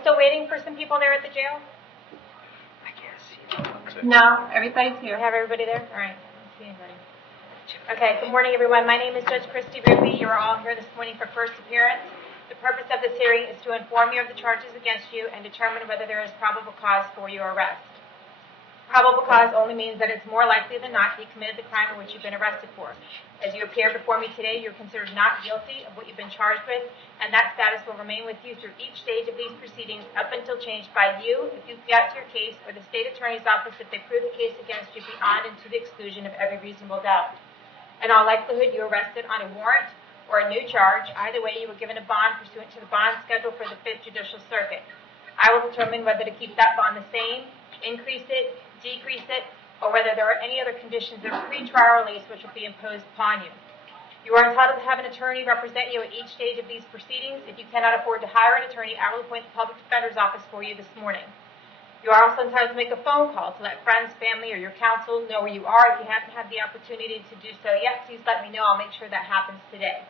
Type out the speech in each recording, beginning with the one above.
still waiting for some people there at the jail? I guess. No, everybody's Do here. you have everybody there? All right. I don't see anybody. Okay, good morning, everyone. My name is Judge Christy Ruppe. You are all here this morning for first appearance. The purpose of this hearing is to inform you of the charges against you and determine whether there is probable cause for your arrest. Probable cause only means that it's more likely than not you committed the crime in which you've been arrested for. As you appear before me today, you're considered not guilty of what you've been charged with, and that status will remain with you through each stage of these proceedings up until changed by you if you get to your case or the state attorney's office if they prove the case against you beyond and to the exclusion of every reasonable doubt. In all likelihood, you were arrested on a warrant or a new charge. Either way, you were given a bond pursuant to the bond schedule for the 5th Judicial Circuit. I will determine whether to keep that bond the same, increase it, decrease it, or whether there are any other conditions of pre-trial release which will be imposed upon you. You are entitled to have an attorney represent you at each stage of these proceedings. If you cannot afford to hire an attorney, I will appoint the Public Defender's Office for you this morning. You are also entitled to make a phone call to let friends, family, or your counsel know where you are. If you haven't had the opportunity to do so yet, please let me know. I'll make sure that happens today.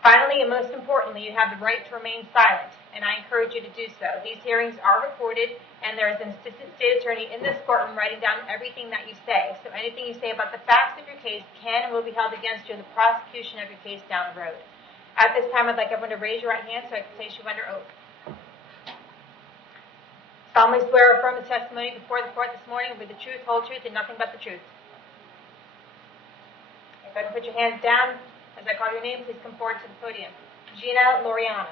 Finally, and most importantly, you have the right to remain silent, and I encourage you to do so. These hearings are recorded, and there is an assistant state attorney in this courtroom writing down everything that you say. So anything you say about the facts of your case can and will be held against you in the prosecution of your case down the road. At this time, I'd like everyone to raise your right hand so I can place you under oath. Solemnly swear or affirm the testimony before the court this morning will be the truth, whole truth, and nothing but the truth. Go ahead and put your hands down. As I call your name, please come forward to the podium. Gina Loriano.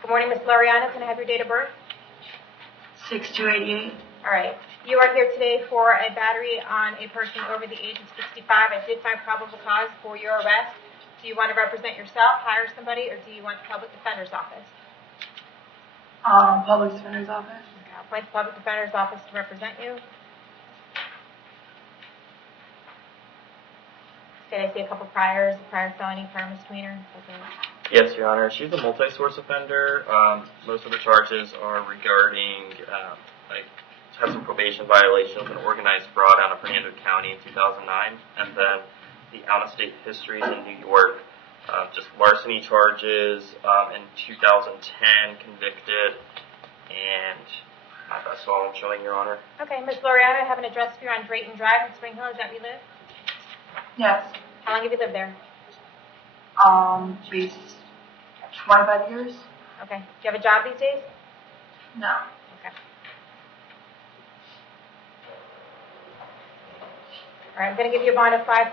Good morning, Ms. Loriano. Can I have your date of birth? 6288. All right. You are here today for a battery on a person over the age of 65. I did find probable cause for your arrest. Do you want to represent yourself, hire somebody, or do you want the Public Defender's Office? Public Defender's Office. Okay, I'll appoint the Public Defender's Office to represent you. Did I see a couple priors, prior felony, prior misdemeanor? Yes, Your Honor. She's a multi-source offender. Most of the charges are regarding has some probation violations and organized fraud out of Fernando County in 2009, and then the out-of-state histories in New York. Just larceny charges in 2010 convicted, and that's all I'm showing, Your Honor. Okay, Ms. Loriano, I have an address for you on Drayton Drive in Spring Hill. Is that where you live? Yes. How long have you lived there? Base 25 years? Okay. Do you have a job these days? No. Okay. All right, I'm going to give you a bond of $5,000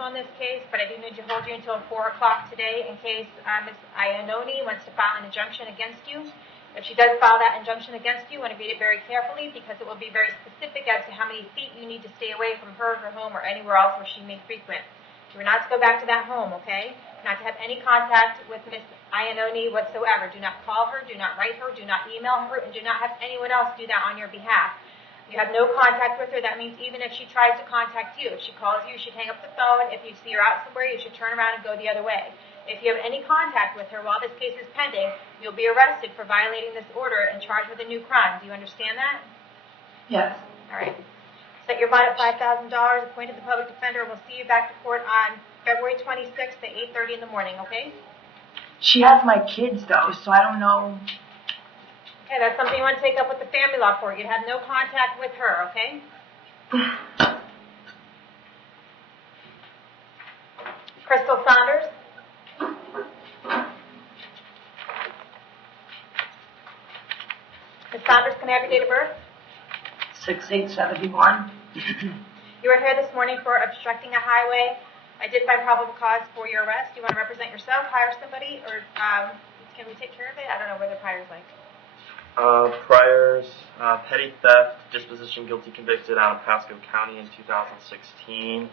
on this case, but I do need to hold you until 4 o'clock today in case Ms. Iannone wants to file an injunction against you. If she does file that injunction against you, I want to read it very carefully because it will be very specific as to how many feet you need to stay away from her home, or anywhere else where she may frequent. You are not to go back to that home, okay? Not to have any contact with Ms. Iannone whatsoever. Do not call her, do not write her, do not email her, and do not have anyone else do that on your behalf. You have no contact with her. That means even if she tries to contact you, if she calls you should hang up the phone. If you see her out somewhere, you should turn around and go the other way. If you have any contact with her while this case is pending, you'll be arrested for violating this order and charged with a new crime. Do you understand that? Yes. All right. Set your bond at $5,000, appointed the public defender, and we'll see you back to court on February 26th at 8:30 in the morning, okay? She has my kids, though, so I don't know. Okay, that's something you want to take up with the family law court. You have no contact with her, okay? Crystal Saunders? Ms. Saunders, can I have your date of birth? 6871. You are here this morning for obstructing a highway. I did find probable cause for your arrest. Do you want to represent yourself, hire somebody, or can we take care of it? I don't know where the prior's like. Priors, petty theft, disposition guilty convicted out of Pasco County in 2016.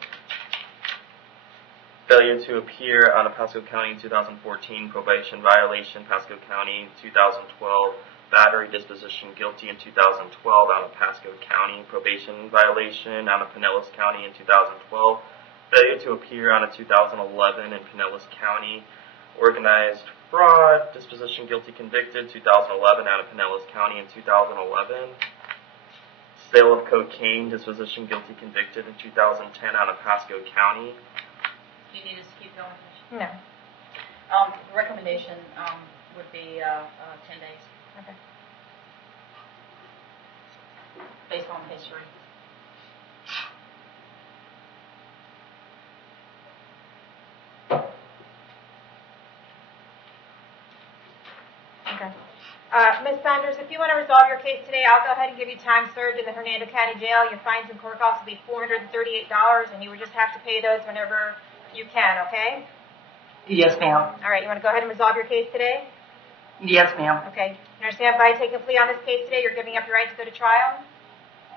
Failure to appear out of Pasco County in 2014. Probation violation, Pasco County in 2012. Battery disposition guilty in 2012 out of Pasco County. Probation violation out of Pinellas County in 2012. Failure to appear out of 2011 in Pinellas County. Organized fraud, disposition guilty convicted, 2011 out of Pinellas County in 2011. Sale of cocaine, disposition guilty convicted in 2010 out of Pasco County. Do you need us to keep going? No. Recommendation would be 10 days. Okay. Based on history. Okay. Ms. Saunders, if you want to resolve your case today, I'll go ahead and give you time served in the Hernando County Jail. Your fines and court costs will be $438, and you would just have to pay those whenever you can, okay? Yes, ma'am. All right, you want to go ahead and resolve your case today? Yes, ma'am. Okay. You understand by taking a plea on this case today, you're giving up your right to go to trial?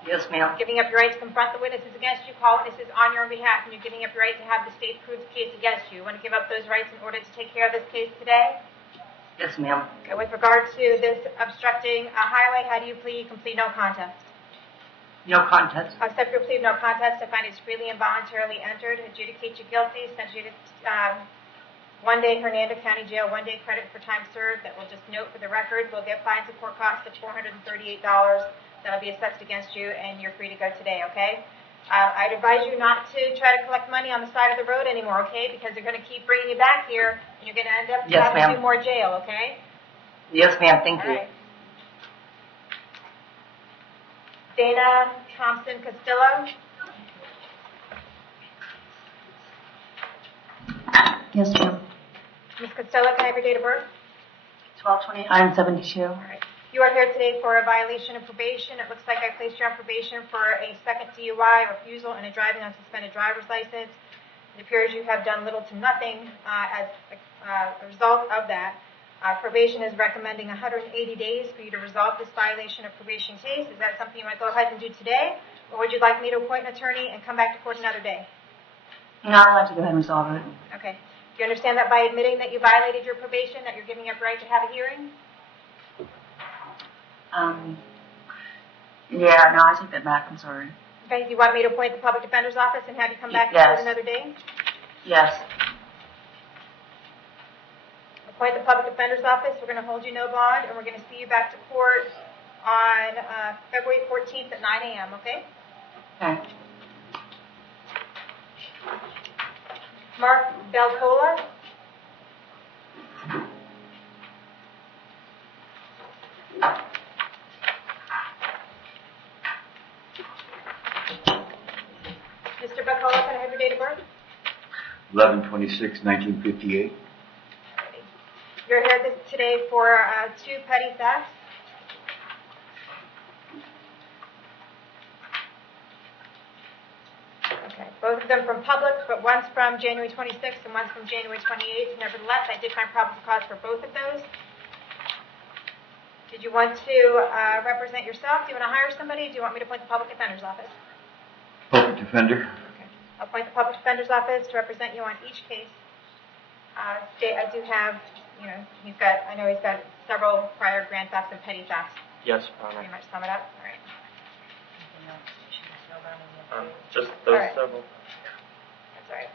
Yes, ma'am. Giving up your right to confront the witnesses against you, call witnesses on your own behalf, and you're giving up your right to have the state prove the case against you. You want to give up those rights in order to take care of this case today? Yes, ma'am. Okay, with regard to this obstructing a highway, how do you plead? You can plead no contest. No contest. Accept your plea of no contest. I find it's freely and voluntarily entered. Adjudicate you guilty. Send you to 1 day Hernando County Jail, 1 day credit for time served. That will just note for the record. We'll get fines and court costs of $438. That'll be assessed against you, and you're free to go today, okay? I'd advise you not to try to collect money on the side of the road anymore, okay? Because they're going to keep bringing you back here, and you're going to end up having to do more jail, okay? Yes, ma'am. Thank you. Right. Dana Thompson Castillo. Yes, ma'am. Ms. Costello, can I have your date of birth? 12/29/72. All right. You are here today for a violation of probation. It looks like I placed you on probation for a second DUI, refusal, and a driving on suspended driver's license. It appears you have done little to nothing as a result of that. Probation is recommending 180 days for you to resolve this violation of probation case. Is that something you want to go ahead and do today? Or would you like me to appoint an attorney and come back to court another day? No, I'd like to go ahead and resolve it. Okay. Do you understand that by admitting that you violated your probation, that you're giving up right to have a hearing? Yeah, no, I take that back. I'm sorry. Okay. Do you want me to appoint the public defender's office and have you come back to court another day? Yes. Appoint the public defender's office. We're going to hold you no bond, and we're going to see you back to court on February 14th at 9 a.m., okay? Okay. Mark Belcola. Mr. Belcola, can I have your date of birth? 11/26/1958. You're here today for 2 petty thefts. Okay, both of them from public, but one's from January 26th and one's from January 28th. Nevertheless, I did find probable cause for both of those. Did you want to represent yourself? Do you want to hire somebody? Do you want me to appoint the public defender's office? Public defender. Okay. I'll appoint the public defender's office to represent you on each case. I do have, I know he's got several prior grand thefts and petty thefts. Yes, Your Honor. Pretty much sum it up. All right. Just those All right. several. That's all right.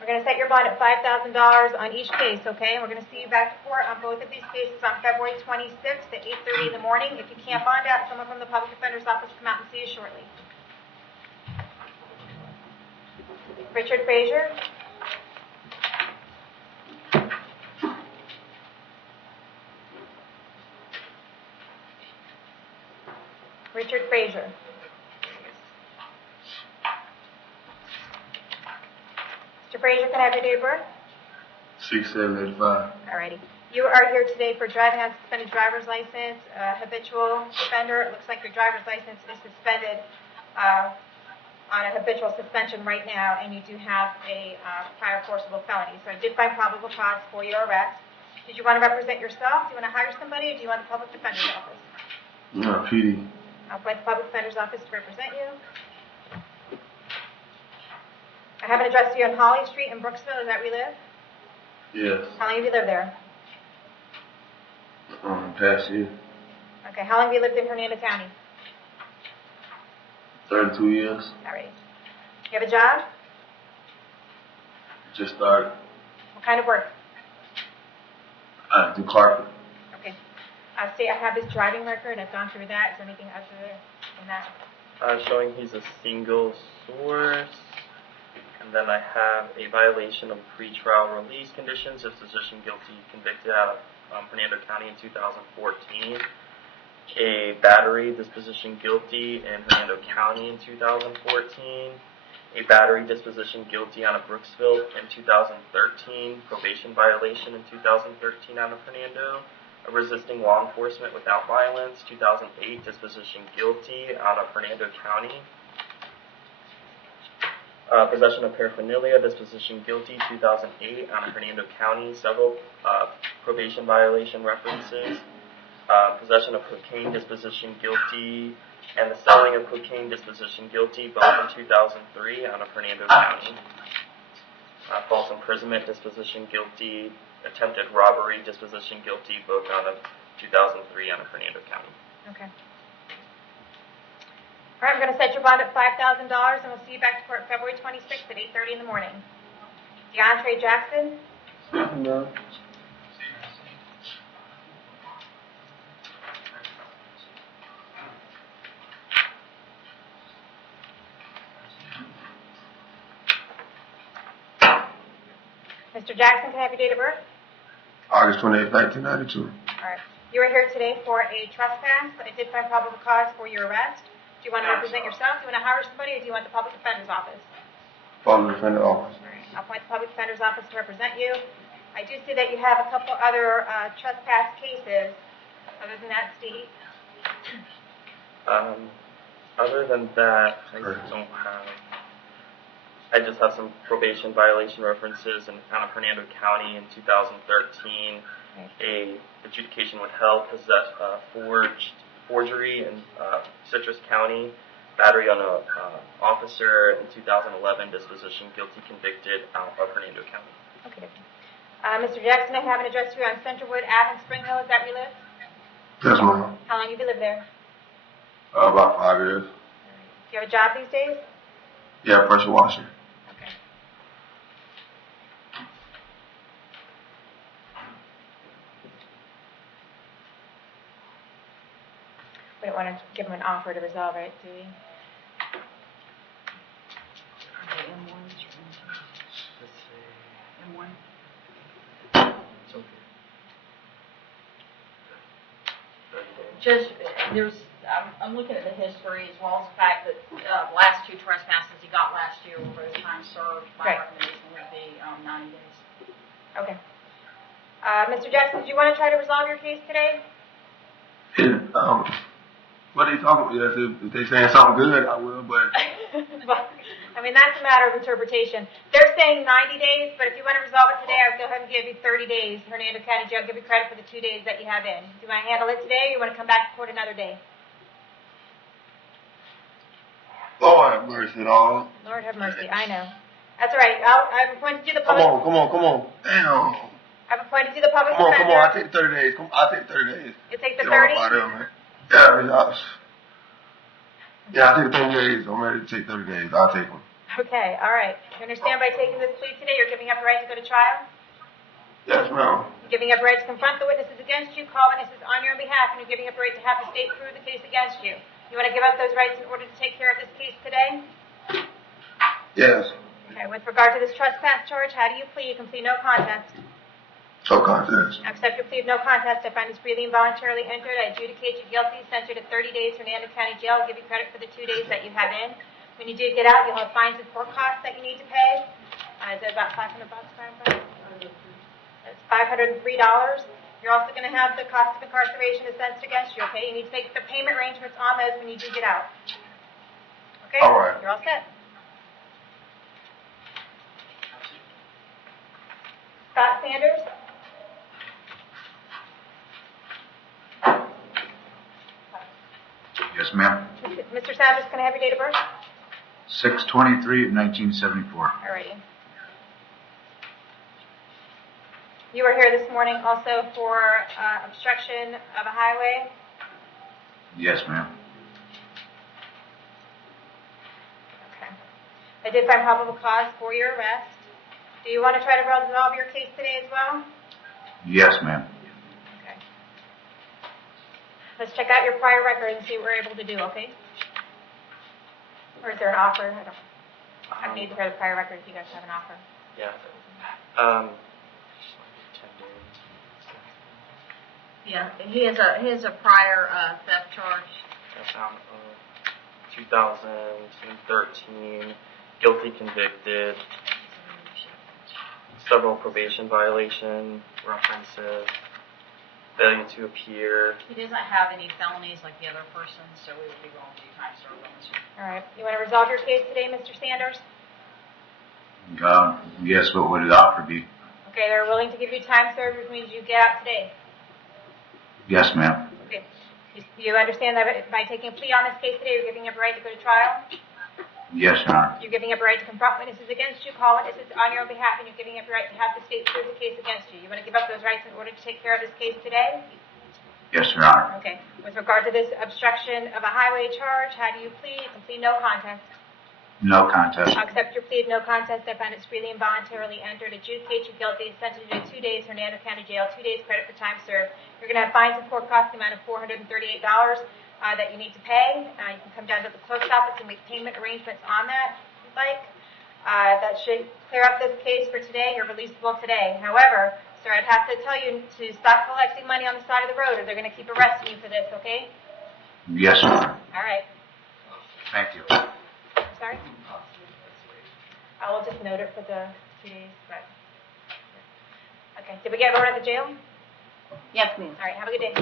We're going to set your bond at $5,000 on each case, okay? And we're going to see you back to court on both of these cases on February 26th at 8:30 in the morning. If you can't bond out, someone from the public defender's office will come out and see you shortly. Richard Frazier. Richard Frazier. Mr. Frazier, can I have your date of birth? 6/7/85. Alrighty. You are here today for driving on suspended driver's license, habitual offender. It looks like your driver's license is suspended on a habitual suspension right now, and you do have a prior forcible felony. So I did find probable cause for your arrest. Did you want to represent yourself? Do you want to hire somebody, or do you want the public defender's office? No, PD. I'll appoint the public defender's office to represent you. I have an address for you on Holly Street in Brooksville. Is that where you live? Yes. How long have you lived there? Past year. Okay. How long have you lived in Hernando County? 32 years. All right. You have a job? Just started. What kind of work? I do carpet. Okay. See, I have his driving record. I've gone through that. Is there anything other than that? Showing he's a single source. And then I have a violation of pretrial release conditions, disposition guilty, convicted out of Fernando County in 2014. A battery, disposition guilty in Hernando County in 2014. A battery, disposition guilty out of Brooksville in 2013. Probation violation in 2013 out of Hernando. A resisting law enforcement without violence, 2008. Disposition guilty out of Hernando County. Possession of paraphernalia, disposition guilty, 2008 out of Hernando County. Several probation violation references. Possession of cocaine, disposition guilty, and the selling of cocaine, disposition guilty, both in 2003 out of Hernando County. False imprisonment, disposition guilty, attempted robbery, disposition guilty, both out of 2003 out of Hernando County. Okay. All right, I'm going to set your bond at $5,000, and we'll see you back to court February 26th at 8:30 in the morning. DeAndre Jackson? No. Mr. Jackson, can I have your date of birth? August 28, 1992. All right. You are here today for a trespass. I did find probable cause for your arrest. Do you want to represent yourself? Do you want to hire somebody, or do you want the public defender's office? Public defender office. All right. I'll appoint the public defender's office to represent you. I do see that you have a couple other trespass cases. Other than that, Steve? Other than that, I don't have. I just have some probation violation references in out of Hernando County in 2013. A adjudication withheld, forgery in Citrus County, battery on a officer in 2011, disposition guilty, convicted out of Hernando County. Okay. Mr. Jackson, I have an address here on Centerwood Ave in Spring Hill. Is that where you live? Yes, ma'am. How long have you lived there? About 5 years. Do you have a job these days? Yeah, pressure washer. Okay. We don't want to give him an offer to resolve, right, do we? M1. It's okay. Judge, I'm looking at the history as well as the fact that last two trespasses he got last year were both time served. My Right. recommendation would be 90 days. Okay. Mr. Jackson, do you want to try to resolve your case today? What are they talking about? If they saying something good, I will, but Well, I mean, that's a matter of interpretation. They're saying 90 days, but if you want to resolve it today, I would go ahead and give you 30 days. Hernando County Jail, give you credit for the 2 days that you have in. Do you want to handle it today, or you want to come back to court another day? Lord have mercy, dog. Lord have mercy, I know. That's all right. I've appointed you the Come public. on. Damn. I've appointed you the public Come defender. on. I take 30 days. I'll take 30 days. You take the Get on 30? out of there, man. Yeah, I take 30 days. I'm ready to take 30 days. I'll take them. Okay, all right. You understand by taking this plea today, you're giving up the right to go to trial? Yes, ma'am. You're giving up the right to confront the witnesses against you, call witnesses on your behalf, and you're giving up the right to have the state prove the case against you. You want to give up those rights in order to take care of this case today? Yes. Okay, with regard to this trespass charge, how do you plead? You can plead no contest. No contest. I accept your plea of no contest. I find this freely and voluntarily entered. I adjudicate you guilty, sent you to 30 days Hernando County Jail. I'll give you credit for the 2 days that you have in. When you do get out, you'll have fines and court costs that you need to pay. Is it about $500? That's $503. You're also going to have the cost of incarceration assessed against you, okay? You need to make the payment arrangements on those when you do get out. Okay? All right. You're all set. Scott Sanders? Yes, ma'am. Mr. Sanders, can I have your date of birth? 6/23 of 1974. All righty. You were here this morning also for obstruction of a highway. Yes, ma'am. Okay. I did find probable cause for your arrest. Do you want to try to resolve your case today as well? Yes, ma'am. Okay. Let's check out your prior record and see what we're able to do, okay? Or is there an offer? I don't. I need for the prior record if you guys have an offer. Yeah. 10 days. Yeah, he has a prior theft charge. That's 2013, guilty convicted, several probation violation references, failure to appear. He doesn't have any felonies like the other person, so we would be going to do time served on this one. All right. You want to resolve your case today, Mr. Sanders? Yes, what would the offer be? Okay, they're willing to give you time served, which means you get out today. Yes, ma'am. Okay. You understand that by taking a plea on this case today, you're giving up a right to go to trial? Yes, Your Honor. You're giving up a right to confront witnesses against you, call witnesses on your own behalf, and you're giving up your right to have the state prove the case against you. You want to give up those rights in order to take care of this case today? Yes, Your Honor. Okay. With regard to this obstruction of a highway charge, how do you plead? You can plead no contest. No contest. I'll accept your plea of no contest. I find it's freely and voluntarily entered. Adjudicate you guilty. Sentence you to 2 days Hernando County Jail. 2 days credit for time served. You're going to have fines and court costs the amount of $438 that you need to pay. You can come down to the clerk's office and make payment arrangements on that if you'd like. That should clear up this case for today. You're releasable today. However, sir, I'd have to tell you to stop collecting money on the side of the road or they're going to keep arresting you for this, okay? Yes, Your Honor. All right. Thank you. Sorry? I will just note it for the 2 days, but... Okay. Did we get everyone at the jail? Yes, ma'am. All right. Have a good day.